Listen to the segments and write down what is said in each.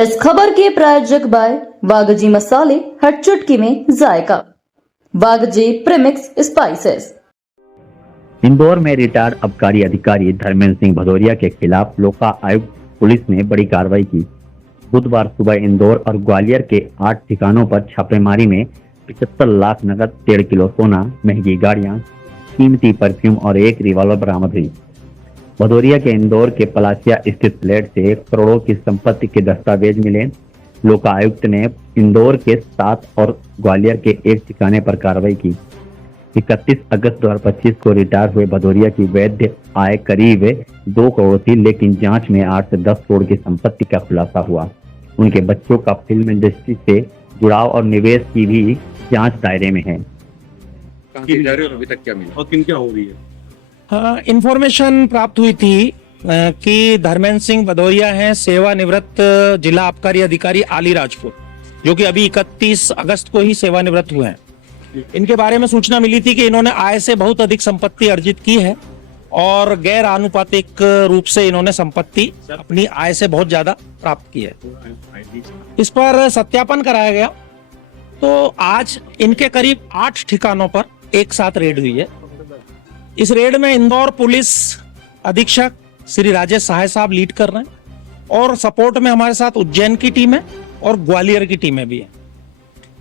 इस खबर के प्रायोजक बाय वागजी मसाले, हर चुटकी में जायका। वागजी प्रीमिक्स स्पाइसेस। इंदौर में रिटायर्ड आबकारी अधिकारी धर्मेंद्र सिंह भदौरिया के खिलाफ लोका आयुक्त पुलिस ने बड़ी कार्रवाई की। बुधवार सुबह इंदौर और ग्वालियर के 8 ठिकानों पर छापेमारी में 75 लाख नकद, 1.5 किलो सोना, महंगी गाड़ियां, कीमती परफ्यूम और एक रिवॉल्वर बरामद हुई। भदौरिया के इंदौर के पलासिया स्थित फ्लैट से करोड़ों की संपत्ति के दस्तावेज मिले। लोका आयुक्त ने इंदौर के 7 और ग्वालियर के 1 ठिकाने पर कार्रवाई की। 31 अगस्त 2025 को रिटायर हुए भदौरिया की वैध आय करीब 2 करोड़ थी, लेकिन जांच में 8 से 10 करोड़ की संपत्ति का खुलासा हुआ। उनके बच्चों का फिल्म इंडस्ट्री से जुड़ाव और निवेश की भी जांच दायरे में है। अभी तक क्या मिला और किन क्या हो रही है? हाँ, इंफॉर्मेशन प्राप्त हुई थी कि धर्मेंद्र सिंह भदौरिया हैं सेवानिवृत्त जिला आबकारी अधिकारी अलीराजपुर, जो कि अभी 31 अगस्त को ही सेवानिवृत्त हुए हैं। इनके बारे में सूचना मिली थी कि इन्होंने आय से बहुत अधिक संपत्ति अर्जित की है और गैर आनुपातिक रूप से इन्होंने संपत्ति अपनी आय से बहुत ज्यादा प्राप्त की है। इस पर सत्यापन कराया गया तो आज इनके करीब 8 ठिकानों पर एक साथ रेड हुई है। इस रेड में इंदौर पुलिस अधीक्षक श्री राजेश सहाय साहब लीड कर रहे हैं और सपोर्ट में हमारे साथ उज्जैन की टीम है और ग्वालियर की टीमें भी हैं।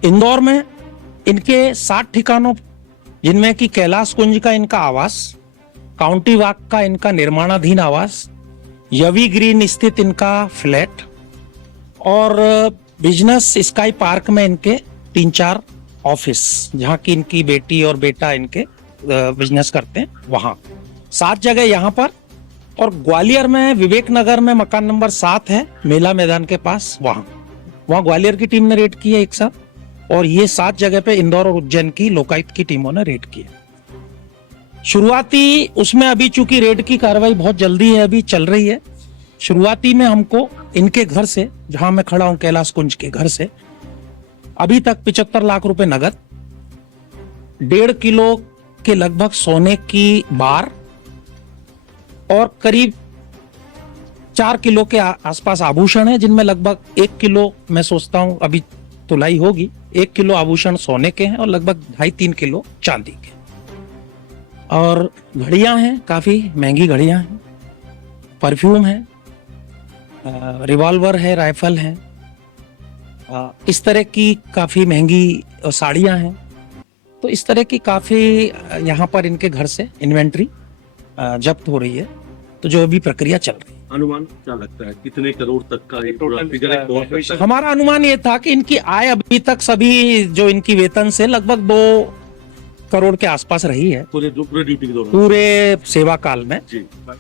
इंदौर में इनके 60 ठिकानों, जिनमें कि कैलाश कुंज का इनका आवास, काउंटी वाक का इनका निर्माणाधीन आवास, यवी ग्रीन स्थित इनका फ्लैट और बिजनेस स्काई पार्क में इनके 3-4 ऑफिस, जहां की इनकी बेटी और बेटा इनके बिजनेस करते हैं, वहां 7 जगह यहां पर। और ग्वालियर में विवेक नगर में मकान नंबर 7 है, मेला मैदान के पास, वहां ग्वालियर की टीम ने रेड की है एक साथ। और ये 7 जगह पे इंदौर और उज्जैन की लोकायुक्त की टीमों ने रेड की है। शुरुआती उसमें अभी चूंकि रेड की कार्रवाई बहुत जल्दी है, अभी चल रही है। शुरुआती में हमको इनके घर से, जहां मैं खड़ा हूं कैलाश कुंज के घर से, अभी तक 75 लाख रुपए नगद, 1.5 किलो के लगभग सोने की बार और करीब 4 किलो के आसपास आभूषण है, जिनमें लगभग 1 किलो, मैं सोचता हूं अभी तुलाई होगी, 1 किलो आभूषण सोने के हैं और लगभग 2.5-3 किलो चांदी के। और घड़ियां हैं, काफी महंगी घड़ियां हैं, परफ्यूम है, रिवॉल्वर है, राइफल है, इस तरह की काफी महंगी साड़ियां हैं। तो इस तरह की काफी यहाँ पर इनके घर से इन्वेंट्री जब्त हो रही है। तो जो अभी प्रक्रिया चल रही है, अनुमान क्या लगता है कितने करोड़ तक का ये पूरा फिगर है? हमारा अनुमान ये था कि इनकी आय अभी तक सभी जो इनकी वेतन से लगभग 2 करोड़ के आसपास रही है पूरे ड्यूटी के दौरान, पूरे सेवा काल में।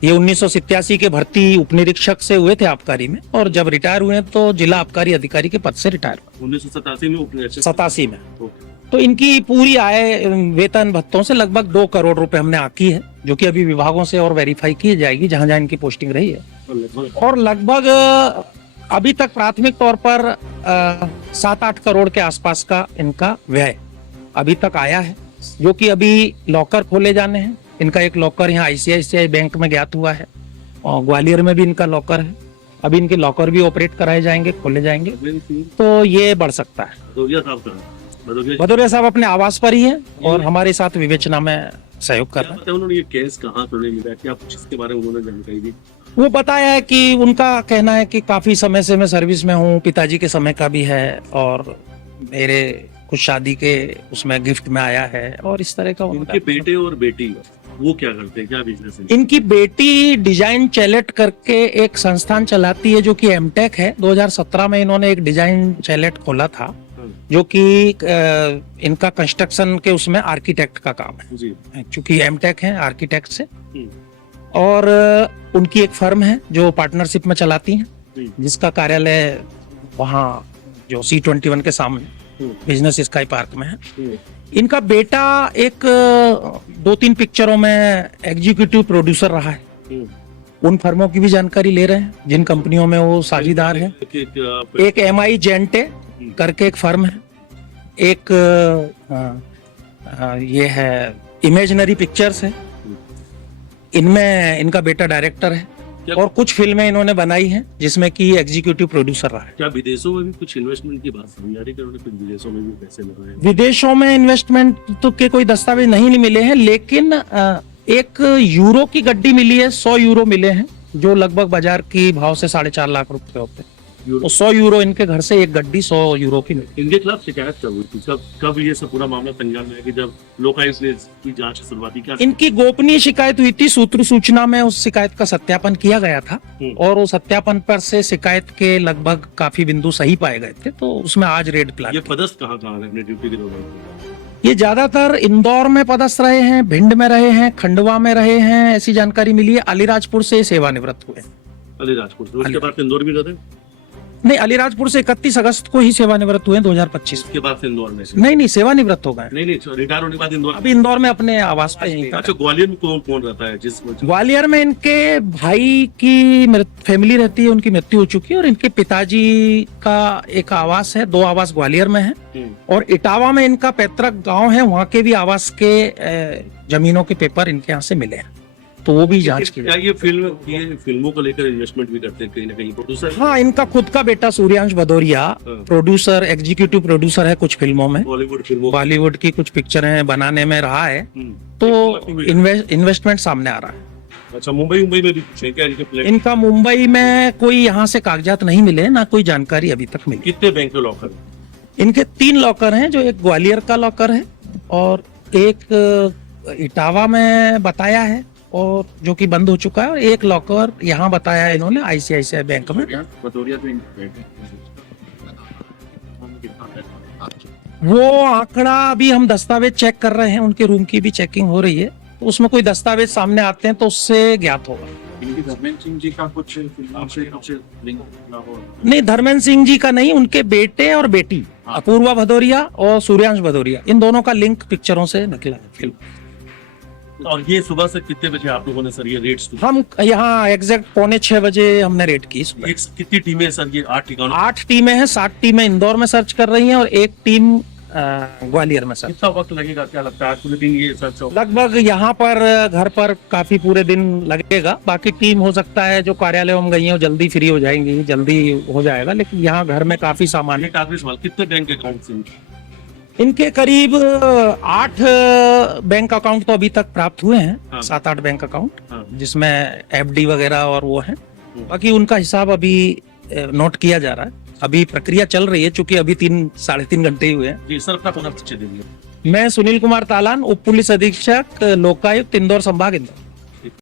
ये 1987 के भर्ती उपनिरीक्षक से हुए थे आबकारी में, और जब रिटायर हुए तो जिला आबकारी अधिकारी के पद से रिटायर हुए 1987 में। तो इनकी पूरी आय वेतन भत्तों से लगभग 2 करोड़ रुपए हमने आकी है, जो कि अभी विभागों से और वेरीफाई की जाएगी जहां जहां इनकी पोस्टिंग रही है। और लगभग अभी तक प्राथमिक तौर पर 7-8 करोड़ के आसपास का इनका व्यय अभी तक आया है, जो कि अभी लॉकर खोले जाने हैं। इनका एक लॉकर यहाँ ICICI बैंक में ज्ञात हुआ है और ग्वालियर में भी इनका लॉकर है। अभी इनके लॉकर भी ऑपरेट कराए जाएंगे, खोले जाएंगे, तो ये बढ़ सकता है। भदौरिया साहब अपने आवास पर ही है और हमारे साथ विवेचना में सहयोग कर रहे हैं। उन्होंने ये केस कहाँ पर मिला, क्या कुछ इसके बारे में उन्होंने जानकारी दी? वो बताया है कि उनका कहना है कि काफी समय से मैं सर्विस में हूँ, पिताजी के समय का भी है और मेरे कुछ शादी के उसमें गिफ्ट में आया है और इस तरह का। उनके बेटे और बेटी वो क्या करते हैं, क्या बिजनेस है? इनकी बेटी डिजाइन चैलेट करके एक संस्थान चलाती है, जो कि एमटेक है। 2017 में इन्होंने एक डिजाइन चैलेट खोला था, जो कि इनका कंस्ट्रक्शन के उसमें आर्किटेक्ट का काम है, क्योंकि एमटेक है आर्किटेक्ट से। और उनकी एक फर्म है जो पार्टनरशिप में चलाती है, जिसका कार्यालय वहाँ जो C21 के सामने बिजनेस स्काई पार्क में है। इनका बेटा एक 2-3 पिक्चरों में एग्जीक्यूटिव प्रोड्यूसर रहा है। उन फर्मों की भी जानकारी ले रहे हैं जिन कंपनियों में वो साझेदार है। एक MI जेंटे करके एक फर्म है, एक ये है इमेजिनरी पिक्चर्स है, इनमें इनका बेटा डायरेक्टर है। और कुछ फिल्में इन्होंने बनाई हैं जिसमें कि एग्जीक्यूटिव प्रोड्यूसर रहा है। क्या विदेशों में भी कुछ इन्वेस्टमेंट की बात समझ आ रही है? कुछ विदेशों में भी पैसे लग रहे हैं? विदेशों में इन्वेस्टमेंट तो के कोई दस्तावेज नहीं मिले हैं, लेकिन एक यूरो की गड्डी मिली है, 100 यूरो मिले हैं, जो लगभग बाजार की भाव से 4.5 लाख रुपए होते हैं। यूरो। तो 100 यूरो इनके घर से एक गड्डी 100 यूरो की मिली। इनके खिलाफ शिकायत कब हुई थी? कब ये सब पूरा मामला संज्ञान में है कि जब लोकायुक्त ने इसकी जांच शुरुआती क्या? इनकी गोपनीय शिकायत हुई थी, सूत्र सूचना में उस शिकायत का सत्यापन किया गया था और उस सत्यापन पर से शिकायत के लगभग काफी बिंदु सही पाए गए थे, तो उसमें आज रेड प्लान। ये पदस्थ कहाँ है अपने ड्यूटी के दौरान? ये ज्यादातर इंदौर में पदस्थ रहे हैं, भिंड में रहे हैं, खंडवा में रहे हैं, ऐसी जानकारी मिली है। अलीराजपुर से सेवानिवृत्त हुए। अलीराजपुर से उसके बाद इंदौर भी रहते? नहीं, अलीराजपुर से 31 अगस्त को ही सेवानिवृत्त हुए 2025 उसके बाद से इंदौर में? नहीं, सेवानिवृत्त हो गए। नहीं, रिटायर होने के बाद इंदौर? अभी इंदौर में अपने आवास पे यहीं अच्छा, ग्वालियर में कौन रहता है? ग्वालियर में इनके भाई की फैमिली रहती है, उनकी मृत्यु हो चुकी है, और इनके पिताजी का एक आवास है, 2 आवास ग्वालियर में है, और इटावा में इनका पैतृक गांव है, वहां के भी आवास के जमीनों के पेपर इनके यहाँ से मिले हैं, तो वो भी जांच की। क्या ये फिल्मों को लेकर इन्वेस्टमेंट भी करते हैं कहीं ना कहीं प्रोड्यूसर? हाँ, इनका खुद का बेटा Suryansh Bhadauria producer, executive producer है कुछ फिल्मों में, बॉलीवुड की कुछ पिक्चरें बनाने में रहा है, तो इन्वेस्टमेंट सामने आ रहा है। अच्छा, मुंबई में भी है क्या इनके फ्लैट? इनका मुंबई में कोई यहाँ से कागजात नहीं मिले, ना कोई जानकारी अभी तक मिली। कितने बैंक के लॉकर? इनके 3 लॉकर हैं, जो एक ग्वालियर का लॉकर है और एक इटावा में बताया है और जो कि बंद हो चुका है, और एक लॉकर यहाँ बताया है इन्होंने ICICI बैंक में। वो आंकड़ा अभी हम दस्तावेज चेक कर रहे हैं, उनके रूम की भी चेकिंग हो रही है, तो उसमें कोई दस्तावेज सामने आते हैं तो उससे ज्ञात होगा। धर्मेंद्र सिंह जी का कुछ लिंक नहीं, धर्मेंद्र सिंह जी का नहीं, उनके बेटे और बेटी अपूर्वा भदौरिया और सूर्यांश भदौरिया, इन दोनों का लिंक पिक्चरों से निकला है फिल्म। और ये सुबह से कितने बजे आप लोगों ने सर ये रेड? हम यहाँ एग्जैक्ट 5:45 बजे हमने रेड की। कितनी टीमें सर? ये 8 ठिकानों? 8 टीमें हैं, 7 टीमें इंदौर में सर्च कर रही हैं और एक टीम ग्वालियर में सर्च। कितना वक्त लगेगा, क्या लगता है, पूरे दिन ये सर्च होगा? लगभग यहाँ पर घर पर काफी पूरे दिन लगेगा, बाकी टीम हो सकता है जो कार्यालय में गई है जल्दी फ्री हो जाएंगी, जल्दी हो जाएगा, लेकिन यहाँ घर में काफी सामान है। कितने बैंक अकाउंट? इनके करीब 8 बैंक अकाउंट तो अभी तक प्राप्त हुए हैं। हाँ। 7-8 बैंक अकाउंट, हाँ। जिसमें FD वगैरह और वो है, बाकी उनका हिसाब अभी नोट किया जा रहा है, अभी प्रक्रिया चल रही है, चूंकि अभी 3-3.5 घंटे ही हुए हैं। जी सर, अपना परिचय दीजिए। मैं सुनील कुमार तालान, उप पुलिस अधीक्षक, लोकायुक्त इंदौर संभाग इंदौर।